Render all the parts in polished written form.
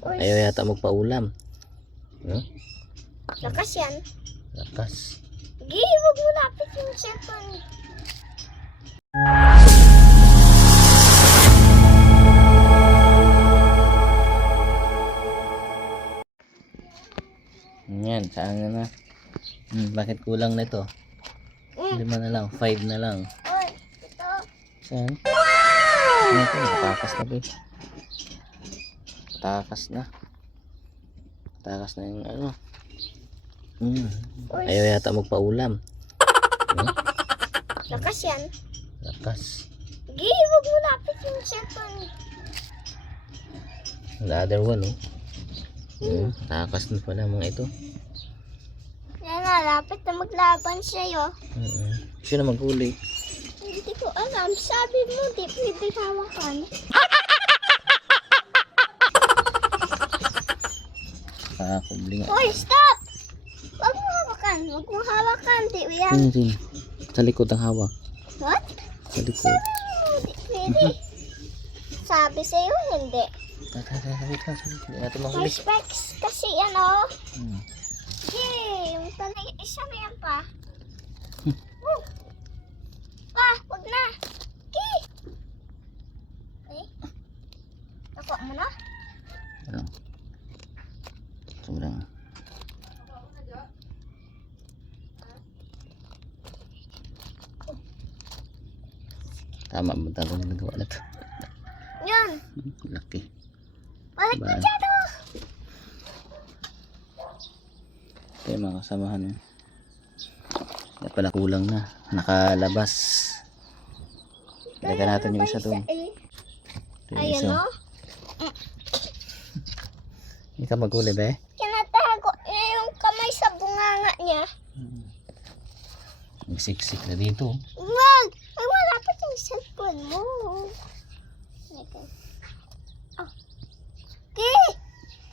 Ayaw yata magpaulam. Huh? Lakas yan. Lakas. Gi, wag mo lapit yung cellphone. Yan, saan na? Bakit kulang na ito? 5 na lang, 5 na lang. Oy, ito. Saan? Ano ito? Patakas na ba? Patakas na. Patakas na yung ano. Ayaw yata magpaulam. Lakas yan. Lakas. Gi, wag mo lapit yung cellphone. The other one, oh. Takas na pala mga ito. Yan na, lapit na maglaban sa'yo. Sino maghuli? Hindi ko alam. Sabi mo, di pwede hawakan. Kakubling. Hoy, stop! Wag mo hawakan. Wag mo hawakan. Di yan. Hindi. Sa likod ang hawak. What? Sa likod. Sabi mo, di pwede. Sabi sa'yo, hindi. Hindi natin May mahuli. specs kasi yan, oh. Yay! Yung tanay, isa na yan pa. Woo! Pa, wag na. Okay. Okay. Nakuha mo na? Ano? Sobrang. Tama ba tayo nagawa na ito? Yun. Laki. Balik na Bye. dyan, oh. Okay mga kasamahan. Kaya pala kulang na. Nakalabas. Ilagay natin yung isa doon. Ito yung Ayun, isa. oh. Hindi ka maghuli ba eh? Kinatago niya yung kamay sa bunganga niya. Magsiksik na dito. Wag! Ay, wala pa yung cellphone mo. Okay. Oh. Okay!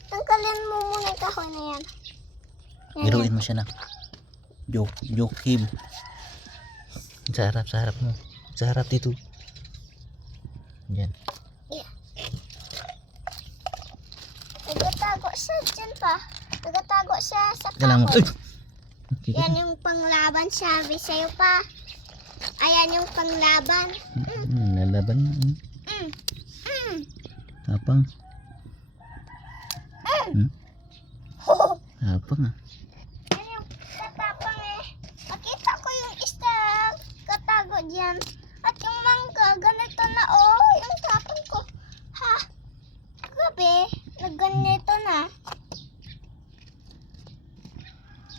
Tanggalin mo muna yung kahon na yan. Biruin mo siya na. Joke him. Sa harap mo. Sa harap dito. Yan. Nagatago siya dyan pa. Nagatago siya sa Galang mo. kahon. Yan yung panglaban, sabi sa'yo pa. Ayan yung panglaban. Nalaban na. Tapang. Tapang ah. Yan yung katapang eh. Makita ko yung isda katago dyan. At yung mangga, ganito na oh. Yung tapang ko. Ha? Grabe, nagganito na.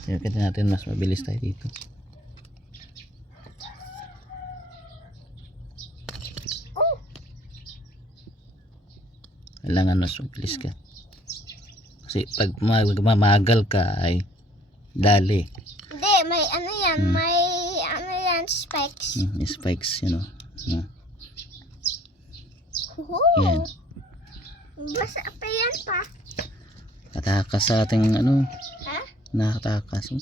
Kaya natin mas mabilis tayo dito. Oh, Kailangan mas mabilis ka. Kasi pag mamagal ka ay dali. hindi, may ano yan. May ano yan, specs. Spikes, you know. Oh. Yan. Basta pa yan pa. Katakas sa ating ano. Ha? Nakatakas.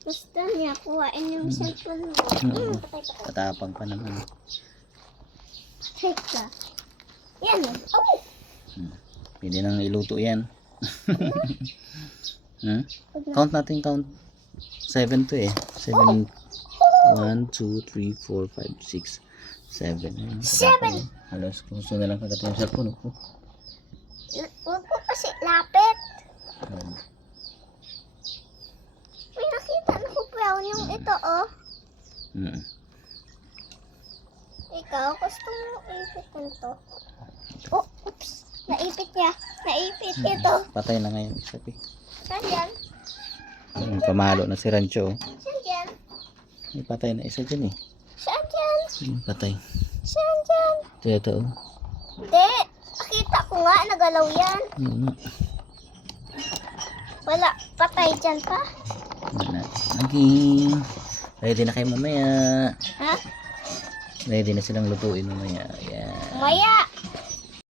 Gusto niya kuhain yung cellphone mo. Patay. Katapang pa naman. Teka. Yan eh. Oh! Pwede nang iluto yan. Count natin, count. 7 to eh. 7. 1, 2, 3, 4, 5, 6, 7. 7! Halos gusto na lang kagat yung cellphone. Huwag ko kasi lapit. May nakita na ko brown yung ito oh. Ikaw, gusto mo ipitin to. Oh, oops. Naipit niya. Naipit ito. Patay na ngayon isa eh. Saan yan? Pamalo na si Rancho. Saan yan? May patay na isa dyan eh. Saan yan? Patay. Saan yan? Ito. Hindi. Nakita ko nga, nagalaw yan. Wala, patay dyan pa. Naging ready na kayo mamaya. Ha? Ready na silang lutuin mamaya. Ayan. Maya.